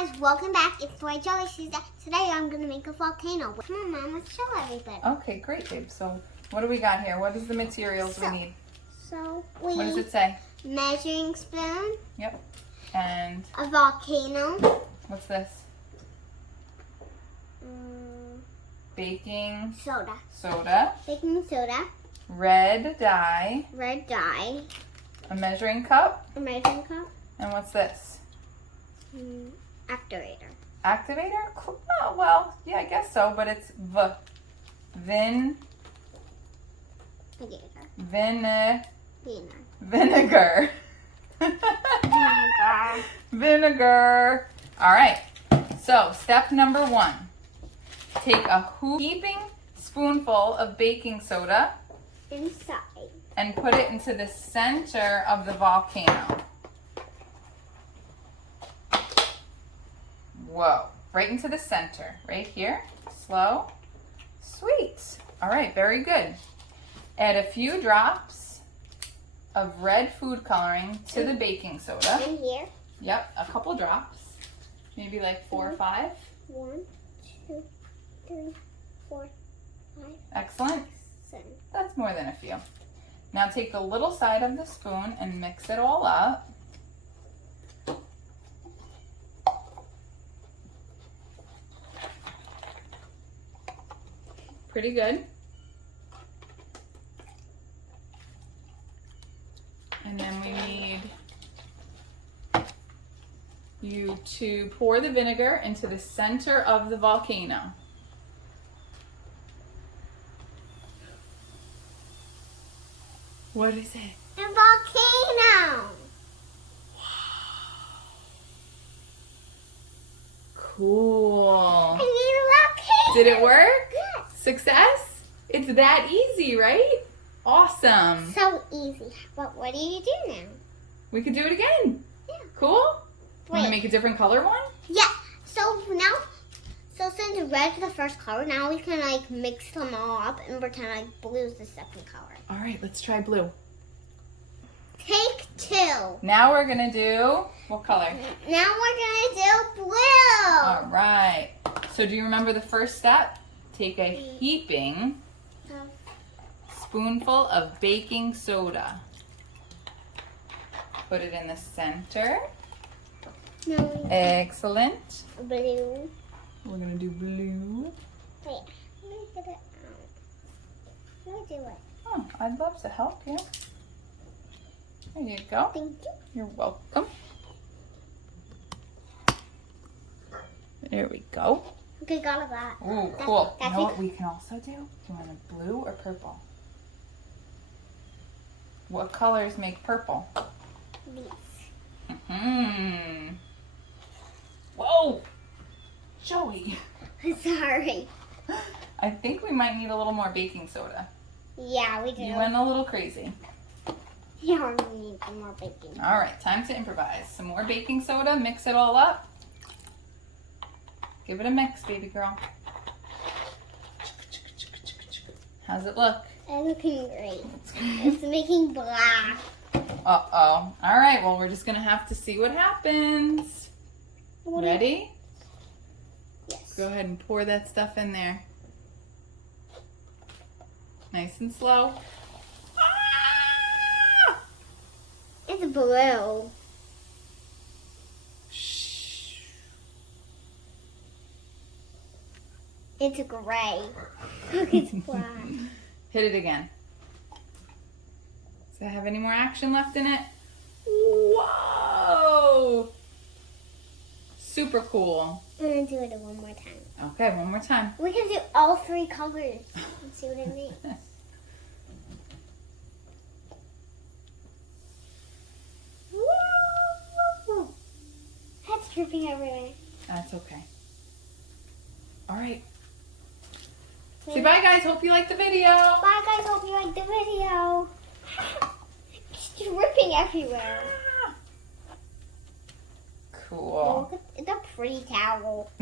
guys, welcome back. It's White Jelly Season. Today I'm going to make a volcano. Come on, Mom, let's show everybody. Okay, great, babe. So what do we got here? What is the materials we need? What does it say? Measuring spoon. Yep. And a volcano. what's this? Baking soda. Baking soda. Red dye. A measuring cup. And what's this? Activator. Activator? Oh, well, yeah, I guess so, but it's vinegar. Vinegar. All right. So step number 1. Take a heaping spoonful of baking soda inside and put it into the center of the volcano. Whoa, right into the center, right here. Slow, sweet. All right, very good. Add a few drops of red food coloring to the baking soda. In here. Yep, a couple drops. Maybe like 4 or 5. 1, 2, 3, 4, 5. Excellent. 7. That's more than a few. Now take the little side of the spoon and mix it all up. Pretty good. And then we need you to pour the vinegar into the center of the volcano. What is it? A volcano. Cool. I need a volcano. Did it work? Yes. Success? It's that easy, right? Awesome. So easy. But what do you do now? We could do it again. Yeah. Cool? Want to Wait. make a different color one? Yeah. So since red's the first color, now we can like mix them all up and pretend like blue is the second color. All right, let's try blue. Take 2. Now we're going to do, what color? Now we're going to do blue. All right. So do you remember the first step? Take a heaping spoonful of baking soda. Put it in the center. No. Excellent. Blue. We're going to do blue. Wait, let me get it out. Let me do it. Oh, I'd love to help you. There you go. Thank you. You're welcome. There we go. Okay, got it that. Ooh, cool. You know what we can also do? You want a blue or purple? What colors make purple? These. Whoa! Joey. Sorry. I think we might need a little more baking soda. Yeah, we do. You went a little crazy. Yeah, we need some more baking. All right, time to improvise. Some more baking soda, mix it all up. Give it a mix, baby girl. How's it look? It's looking great. It's making black. Uh-oh. All right, well, we're just going to have to see what happens. Ready? Yes. Go ahead and pour that stuff in there. Nice and slow. It's blue. Shh. It's gray. Look, it's black. Hit it again. Does it have any more action left in it? Whoa! Super cool. I'm going to do it one more time. Okay, one more time. We can do all 3 colors and see what it makes. That's dripping everywhere. That's okay. All right. Say bye, guys. Hope you liked the video. Bye, guys. Hope you liked the video. It's dripping everywhere. Cool. Look, it's a pretty towel.